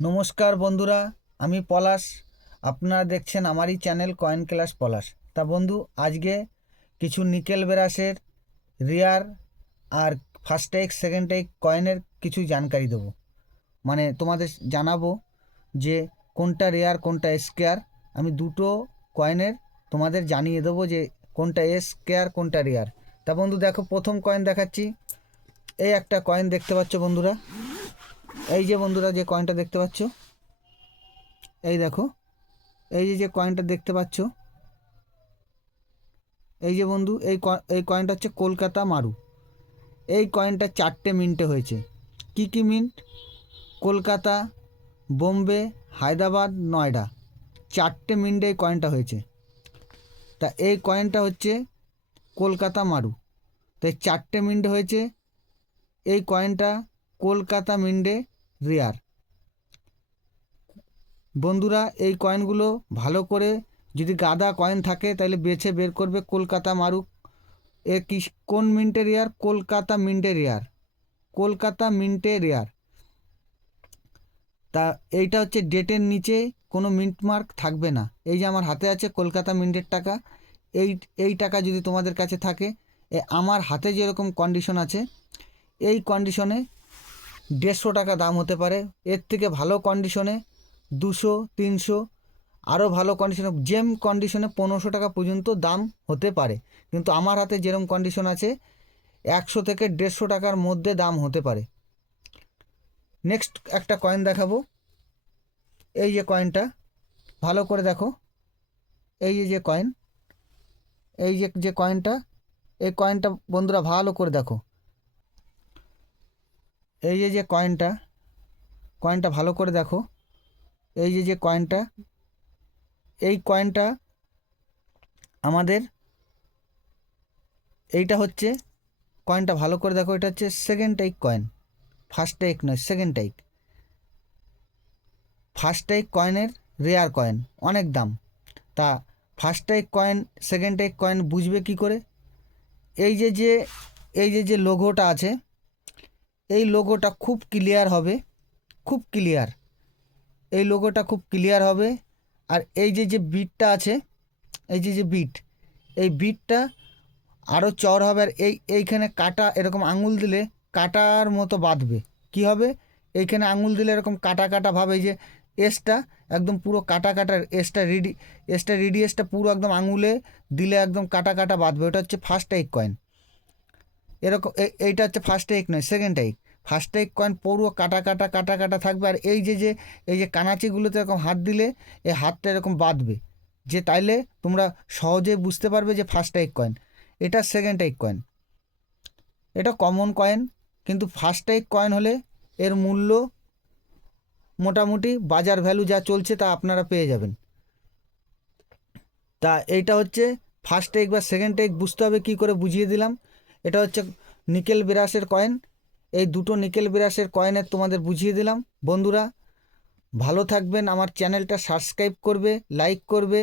নমস্কার বন্ধুরা, আমি পলাশ। আপনারা দেখছেন আমারই চ্যানেল কয়েন ক্লাস পলাশ। তা বন্ধু, আজকে কিছু নিকেল ব্রাশের রিয়ার আর ফার্স্ট টেক সেকেন্ড টেক কয়েনের কিছু জানকারি দেবো। মানে তোমাদের জানাবো যে কোনটা রেয়ার কোনটা স্কেয়ার। আমি দুটো কয়েনের তোমাদের জানিয়ে দেবো যে কোনটা স্কেয়ার কোনটা রেয়ার। তা বন্ধু দেখো, প্রথম কয়েন দেখাচ্ছি। এই একটা কয়েন দেখতে পাচ্ছ বন্ধুরা, এই যে বন্ধুরা যে কয়েনটা দেখতে পাচ্ছ, এই দেখো, এই যে যে কয়েনটা দেখতে পাচ্ছ, এই যে বন্ধু এই কয়েনটা হচ্ছে কলকাতা মারু। এই কয়েনটা 4টে মিন্টে হয়েছে। কি কি মিন্ট? কলকাতা, বোম্বে, হায়দ্রাবাদ, নয়ডা, 4টে মিন্টে এই কয়েনটা হয়েছে। তা এই কয়েনটা হচ্ছে কলকাতা মারু, তাই 4টে মিন্টে হয়েছে। এই কয়েনটা কলকাতা মিন্টে রেয়ার। বন্ধুরা, এই কয়েনগুলো ভালো করে, যদি গাদা কয়েন থাকে তাহলে বেছে বের করবে কলকাতা মারু এ কি কোন মিন্টের রেয়ার। কলকাতা মিন্টের রেয়ার, কলকাতা মিন্টের রেয়ার। তা এইটা হচ্ছে ডেটের নিচে কোনো মিন্ট মার্ক থাকবে না। এই যে আমার হাতে আছে কলকাতা মিন্টের টাকা, এই এই টাকা যদি তোমাদের কাছে থাকে, আমার হাতে যেরকম কন্ডিশন আছে, এই কন্ডিশনে 150 টাকা দাম হতে পারে। এর থেকে ভালো কন্ডিশনে 200, 300, আরও ভালো কন্ডিশনে, জেম কন্ডিশনে 1500 টাকা পর্যন্ত দাম হতে পারে। কিন্তু আমার হাতে যেরকম কন্ডিশন আছে, 100 থেকে 150 টাকার মধ্যে দাম হতে পারে। নেক্সট একটা কয়েন দেখাবো। এই যে কয়েনটা ভালো করে দেখো, এই যে যে কয়েন, এই যে যে কয়েনটা, এই কয়েনটা বন্ধুরা ভালো করে দেখো। এই যে যে কয়েনটা, কয়েনটা ভালো করে দেখো। এই যে যে কয়েনটা, এই কয়েনটা আমাদের, এইটা হচ্ছে কয়েনটা ভালো করে দেখো, এটা হচ্ছে second type coin, first type নয়, সেকেন্ড টাইপ। ফার্স্ট টাইপ কয়েনের রেয়ার কয়েন, অনেক দাম। তা first type coin second type coin বুঝবে কি করে? এই যে যে এই যে যে লোগোটা আছে, এই লোগোটা খুব ক্লিয়ার হবে, খুব ক্লিয়ার। এই লোগোটা খুব ক্লিয়ার হবে। আর এই যে যে বিটটা আছে, এই যে যে বিট, এই বিটটা আরও চওড়া হবে। আর এইখানে কাটা, এরকম আঙুল দিলে কাটার মতো বাঁধবে। কি হবে? এইখানে আঙুল দিলে এরকম কাটা কাটা ভাব, এই যে এসটা একদম পুরো কাটা কাটা, এসটা রেডিয়াসটা পুরো একদম আঙুলে দিলে একদম কাটা কাটা বাঁধবে। ওটা হচ্ছে ফার্স্ট টাইপ কয়েন। এরকম এইটা হচ্ছে ফার্স্ট টাইপ নয়, second type. First type coin পুরো কাটা কাটা কাটা কাটা থাকবে। আর এই যে যে এই যে কানাচিগুলোতে এরকম হাত দিলে এই হাতটা এরকম বাঁধবে, যে তাইলে তোমরা সহজে বুঝতে পারবে যে ফার্স্ট টাইপ কয়েন। এটা সেকেন্ড টাইপ কয়েন। এটা কমন কয়েন, কিন্তু ফার্স্ট টাইপ কয়েন হলে এর মূল্য মোটামুটি বাজার ভ্যালু যা চলছে তা আপনারা পেয়ে যাবেন। তা এইটা হচ্ছে ফার্স্ট টাইপ বা সেকেন্ড টাইপ বুঝতে হবে কী করে, বুঝিয়ে দিলাম। এটা হচ্ছে নিকেল ব্রাশের কয়েন। এই দুটো নিকেল ব্রাশের কয়েনের তোমাদের বুঝিয়ে দিলাম। বন্ধুরা ভালো থাকবেন, আমার চ্যানেলটা সাবস্ক্রাইব করবে, লাইক করবে,